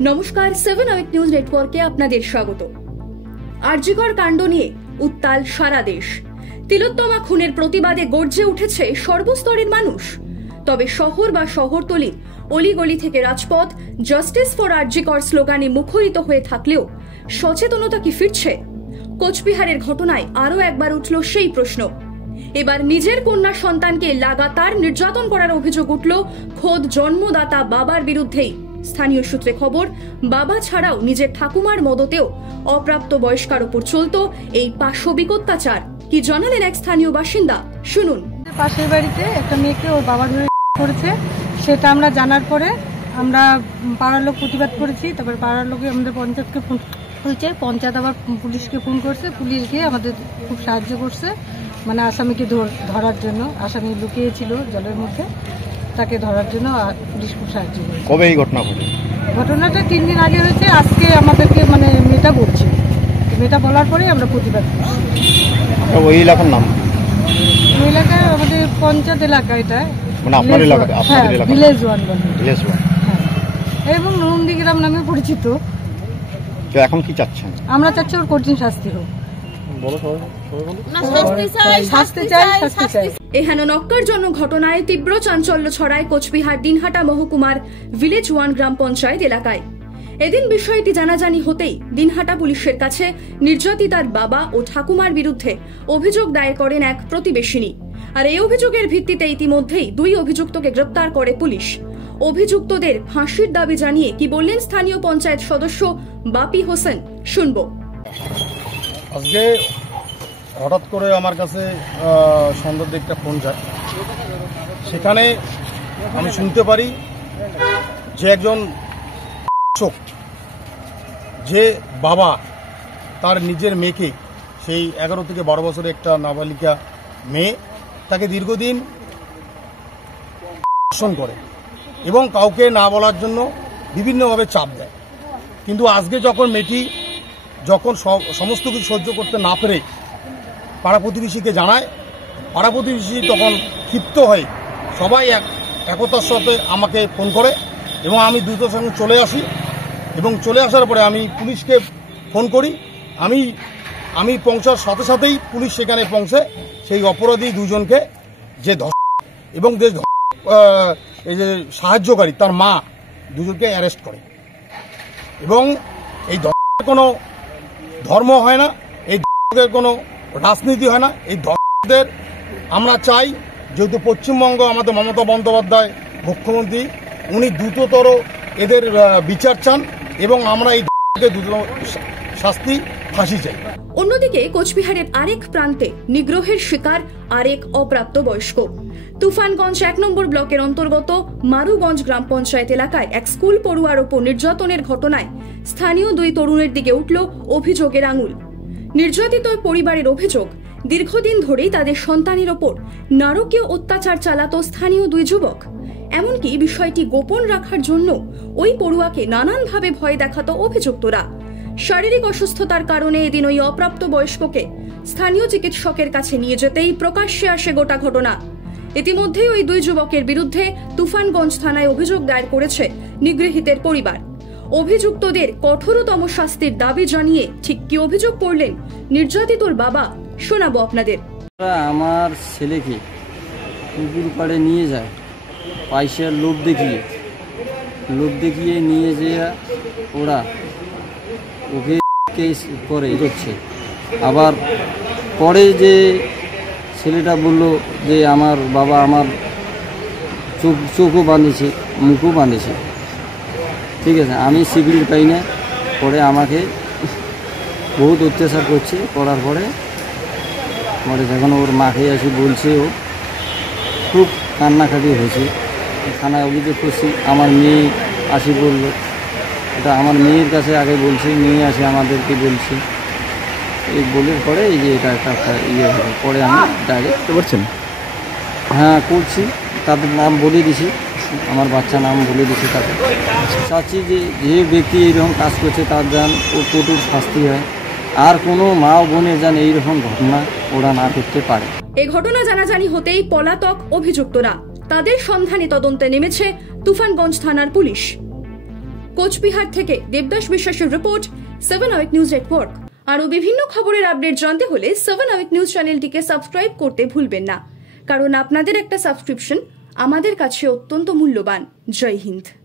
নমস্কার, 7 hour news নেটওয়ার্কে আপনাদের স্বাগত। আরজিকর কাণ্ড নিয়ে উত্তাল সারা দেশ। তিলোত্তমা খুনের প্রতিবাদে গর্জে উঠেছে সর্বস্তরের মানুষ। তবে শহর বা শহরতলি, অলিগলি থেকে রাজপথ জাস্টিস ফর আরজিকর স্লোগানে মুখরিত হয়ে থাকলেও সচেতনতা কি ফিরছে? কোচবিহারের ঘটনায় আরও একবার উঠল সেই প্রশ্ন। এবার নিজের কন্যা সন্তানকে লাগাতার নির্যাতন করার অভিযোগ উঠল খোদ জন্মদাতা বাবার বিরুদ্ধেই। স্থানীয় সূত্রে খবর, বাবা ছাড়াও নিজের ঠাকুমার মদতেও অপ্রাপ্ত বয়স্কার ওপর চলত এই পাশবিক অত্যাচার। কি জানালেন এক স্থানীয় বাসিন্দা, শুনুন। পাশের বাড়িতে একটা মেয়েকে ওর বাবা ধরে করেছে, সেটা আমরা জানার পরে আমরা পাড়ার লোক প্রতিবাদ করেছি। তারপর পাড়ার লোকে আমাদের পঞ্চায়েতকে ফোন করেছে, পঞ্চায়েত আবার পুলিশকে ফোন করছে, পুলিশ গিয়ে আমাদের খুব সাহায্য করছে, মানে আসামিকে ধরার জন্য। আসামি লুকিয়েছিল জলের মধ্যে, তাকে ধরার জন্য পুলিশ খুব সাহায্য করেছে। কবে এই ঘটনা ঘটে? ঘটনাটা 3 দিন আগে হয়েছে। আজকে আমাদেরকে মানে মেয়েটা বলছে, মেয়েটা বলার পরেই আমরা প্রতিবাদ করছি। ওই এলাকার নাম? ওই এলাকায় আমাদের পঞ্চায়েত এলাকা, এটা মানে আপনার এলাকা? আপনাদের এলাকা ভিলেজ 1 বলে। ভিলেজ 1, হ্যাঁ, এবং নন্দীগ্রাম নামে পরিচিত। তো এখন কি চাচ্ছেন? আমরা চাচ্ছি ওর কঠিন শাস্তি হোক। এহেন নক্কারজনক ঘটনায় তীব্র চাঞ্চল্য ছড়ায় কোচবিহার দিনহাটা মহকুমার ভিলেজ 1 গ্রাম পঞ্চায়েত এলাকায়। এদিন বিষয়টি জানাজানি হতেই দিনহাটা পুলিশের কাছে নির্যাতিতার বাবা ও ঠাকুমার বিরুদ্ধে অভিযোগ দায়ের করেন এক প্রতিবেশিনী। আর এই অভিযোগের ভিত্তিতে ইতিমধ্যেই 2 অভিযুক্তকে গ্রেপ্তার করে পুলিশ। অভিযুক্তদের ফাঁসির দাবি জানিয়ে কি বললেন স্থানীয় পঞ্চায়েত সদস্য বাপি হোসেন, শুনবো। আজকে হঠাৎ করে আমার কাছে সন্ধ্যার দিকে একটা ফোন যায়। সেখানে আমি শুনতে পারি যে একজন যে বাবা তার নিজের মেয়েকে, সেই 11 থেকে 12 বছরের একটা নাবালিকা মেয়ে, তাকে দীর্ঘদিন ধর্ষণ করে এবং কাউকে না বলার জন্য বিভিন্নভাবে চাপ দেয়। কিন্তু আজকে যখন মেয়েটি সমস্ত কিছু সহ্য করতে না পেরে পাড়া প্রতিবেশীকে জানায়, পাড়া প্রতিবেশী তখন ক্ষিপ্ত হয়ে সবাই একতার সাথে আমাকে ফোন করে এবং আমি দ্রুত সঙ্গে চলে আসি। এবং চলে আসার পরে আমি পুলিশকে ফোন করি। আমি পৌঁছার সাথে সাথেই পুলিশ সেখানে পৌঁছে সেই অপরাধী 2 জনকে, যে এবং যে এই যে সাহায্যকারী তার মা, 2 জনকে অ্যারেস্ট করে। এবং এই কোনো ধর্ম হয় না, এই কোনো রাজনীতি হয় না। এই ধর্মদের আমরা চাই, যেহেতু পশ্চিমবঙ্গ আমাদের মমতা বন্দ্যোপাধ্যায় মুখ্যমন্ত্রী, উনি দ্রুততর এদের বিচার চান এবং আমরা এই দ্রুত শাস্তি, ফাঁসি চাই। অন্যদিকে কোচবিহারের আরেক প্রান্তে নিগ্রহের শিকার আরেক অপ্রাপ্ত বয়স্ক। তুফানগঞ্জ 1 নম্বর ব্লকের অন্তর্গত মারুগঞ্জ গ্রাম পঞ্চায়েত এলাকায় এক স্কুল পড়ুয়ার ওপর নির্যাতনের ঘটনায় স্থানীয় 2 তরুণের দিকে উঠল অভিযোগের আঙুল। নির্যাতিত পরিবারের অভিযোগ, দীর্ঘদিন ধরেই তাদের সন্তানের ওপর নারকীয় অত্যাচার চালাতো স্থানীয় 2 যুবক। এমনকি বিষয়টি গোপন রাখার জন্য ওই পড়ুয়াকে নানানভাবে ভয় দেখাতো অভিযুক্তরা। শারীরিক অসুস্থতার কারণে এদিন ওই অপ্রাপ্ত বয়স্ককে স্থানীয় চিকিৎসকের কাছে নিয়ে যেতেই প্রকাশ্যে আসে গোটা ঘটনা। ইতিমধ্যেই ওই 2 যুবকের বিরুদ্ধে তুফানগঞ্জ থানায় অভিযোগ দায়ের করেছে নিগৃহীতের পরিবার। অভিযুক্তদের কঠোরতম শাস্তির দাবি জানিয়ে ঠিক কি অভিযোগ করলেন নির্যাতিতর বাবা, শোনাবো আপনাদের। আমার ছেলেকে পুকুর পাড়ে নিয়ে যায়, পয়সার লোভ দেখিয়ে নিয়ে যেয়ে ওরা ওকে কেস করে করছে। আবার পরে যে ছেলেটা বলল যে আমার বাবা আমার চোখও বাঁধেছে, মুখও বাঁধেছে, ঠিক আছে, আমি সিকিউরিটি পাই না। পরে আমাকে বহুত অত্যাচার করছে, করার পরে যখন ওর মাকে আসি বলছে, ও খুব কান্নাকাটি হয়েছে। থানায় অভিযোগ করছি, আমার মেয়ে আসি বললো, এটা আমার মেয়ের কাছে আগে বলছি, মেয়ে আসে আমাদেরকে বলছে। এই বলার পরে এই যে এটা একটা ইয়ে হবে, পরে আমি ডাইরেক্ট করছেন। হ্যাঁ করছি, তাদের নাম বলে দিছি, আমার বাচ্চা নাম বলে দিছি। তাদের চাচ্ছি যে ব্যক্তি এইরকম কাজ করছে তার যেন ও কঠোর শাস্তি হয়, আর কোনো মা বোনের যেন এইরকম ঘটনা ওরা না করতে পারে। এই ঘটনা জানাজানি হতেই পলাতক অভিযুক্তরা, তাদের সন্ধানে তদন্তে নেমেছে তুফানগঞ্জ থানার পুলিশ। কোচবিহার থেকে দেবদাস বিশ্বাসের রিপোর্ট 7 আওয়ার নিউজ নেটওয়ার্ক। আরও বিভিন্ন খবরের আপডেট জানতে হলে 7 আওয়ার নিউজ চ্যানেলটিকে সাবস্ক্রাইব করতে ভুলবেন না, কারণ আপনাদের একটা সাবস্ক্রিপশন আমাদের কাছে অত্যন্ত মূল্যবান। জয় হিন্দ।